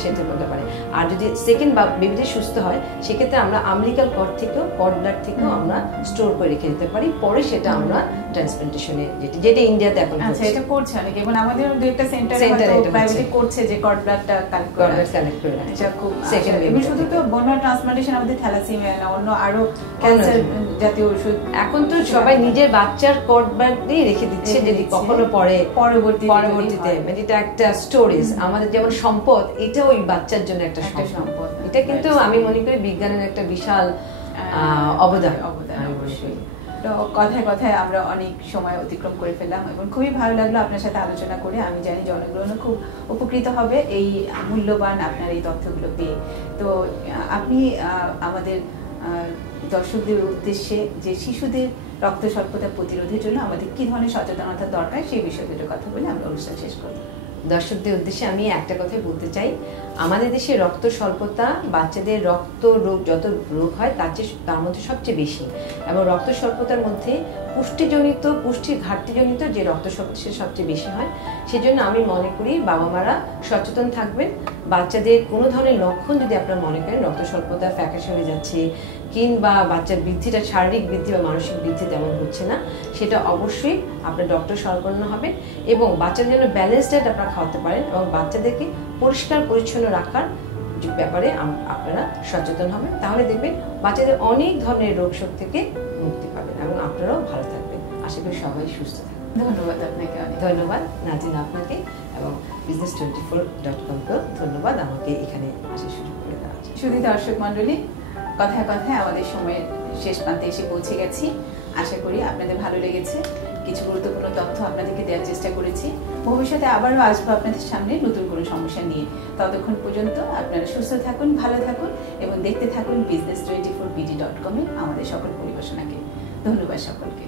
সেটা করতে পারে। আর যদি সেকেন্ড বেবিটি সুস্থ হয়, সেক্ষেত্রে আমরা আমলিকাল কর্ড ব্লাড থেকেও আমরা স্টোর করে রেখে দিতে পারি। পরে সেটা আমরা ট্রান্সপ্লান্টেশনে যেটা ইন্ডিয়াতে এখন এটা করছে অনেকে, এবং আমাদের দুইটা সেন্টারে প্রাইভেটলি করছে যে কর্ড ব্লাডটা কালেক্ট করে। এটা খুব সেকেন্ড বেবি। শুধু তো বোন ম্যারো ট্রান্সপ্লান্টেশন আমাদের থ্যালাসেমিয়া না, অন্য আরো ক্যান্সার জাতীয় ওষুধ এখন তো সবাই নিজের বাচ্চার কর্ড ব্লাড দিয়ে রেখে দিচ্ছে, যদি কখনো পরবর্তীতে এটা একটা স্টোরেজ, আমাদের যেমন সম্পদ, এটা ওই বাচ্চার জন্য একটা সম্পদ। এটা কিন্তু আমি মনে করি বিজ্ঞানের একটা বিশাল অবদান। তো কথায় কথায় আমরা অনেক সময় অতিক্রম করে ফেললাম, এবং খুবই ভালো লাগলো আপনার সাথে আলোচনা করে। আমি জানি জনগণও খুব উপকৃত হবে এই মূল্যবান আপনার এই তথ্যগুলো পেয়ে। তো আপনি আমাদের দর্শকদের উদ্দেশ্যে যে শিশুদের রক্ত স্বল্পতা প্রতিরোধের জন্য আমাদের কি ধরনের সচেতনতা দরকার সেই বিষয়ে দুটো কথা বলে আমরা অনুষ্ঠান শেষ করি। দর্শকদের উদ্দেশ্যে আমি একটা কথাই বলতে চাই, আমাদের দেশে রক্ত স্বল্পতা, বাচ্চাদের রক্ত রোগ, যত রোগ হয় তার মধ্যে সবচেয়ে বেশি, এবং রক্ত স্বল্পতার মধ্যে পুষ্টির ঘাটতিজনিত যে রক্ত স্বল্পতা সে সবচেয়ে বেশি হয়। সেজন্য আমি মনে করি বাবা মারা সচেতন থাকবেন। বাচ্চাদের কোনো ধরনের লক্ষণ যদি আপনারা মনে করেন রক্ত স্বল্পতা, ফ্যাকাশে হয়ে যাচ্ছে, কিংবা বাচ্চার বৃদ্ধিটা, শারীরিক বৃদ্ধি বা মানসিক বৃদ্ধি তেমন হচ্ছে না, সেটা অবশ্যই আপনার ডক্টর শরণাপন্ন হবেন। এবং বাচ্চাদের জন্য ব্যালেন্স ডায়েট আপনারা খাওয়াতে পারেন, এবং বাচ্চাদেরকে পরিষ্কার পরিচ্ছন্ন রাখার ব্যাপারে আপনারা সচেতন হবেন। তাহলে দেখবেন বাচ্চাদের অনেক ধরনের রোগ শোক থেকে মুক্তি পাবেন এবং আপনারাও ভালো থাকবেন। আশা করি সবাই সুস্থ থাকবেন। ধন্যবাদ আপনাকে, অনেক ধন্যবাদ নাজিন আপনাকে, এবং business24.com-কেও ধন্যবাদ আমাকে এখানে আসা সুযোগ করে দেওয়ার জন্য। শুধু দর্শক মন্ডলী, কথায় কথায় আমাদের সময়ের শেষ প্রান্তে এসে পৌঁছে গেছি। আশা করি আপনাদের ভালো লেগেছে। কিছু গুরুত্বপূর্ণ তথ্য আপনাদেরকে দেওয়ার চেষ্টা করেছি। ভবিষ্যতে আবারও আসবো আপনাদের সামনে নতুন কোনো সমস্যা নিয়ে। ততক্ষণ পর্যন্ত আপনারা সুস্থ থাকুন, ভালো থাকুন এবং দেখতে থাকুন business24bd.com-এ আমাদের সকল পরিবেশনাকে। ধন্যবাদ সকলকে।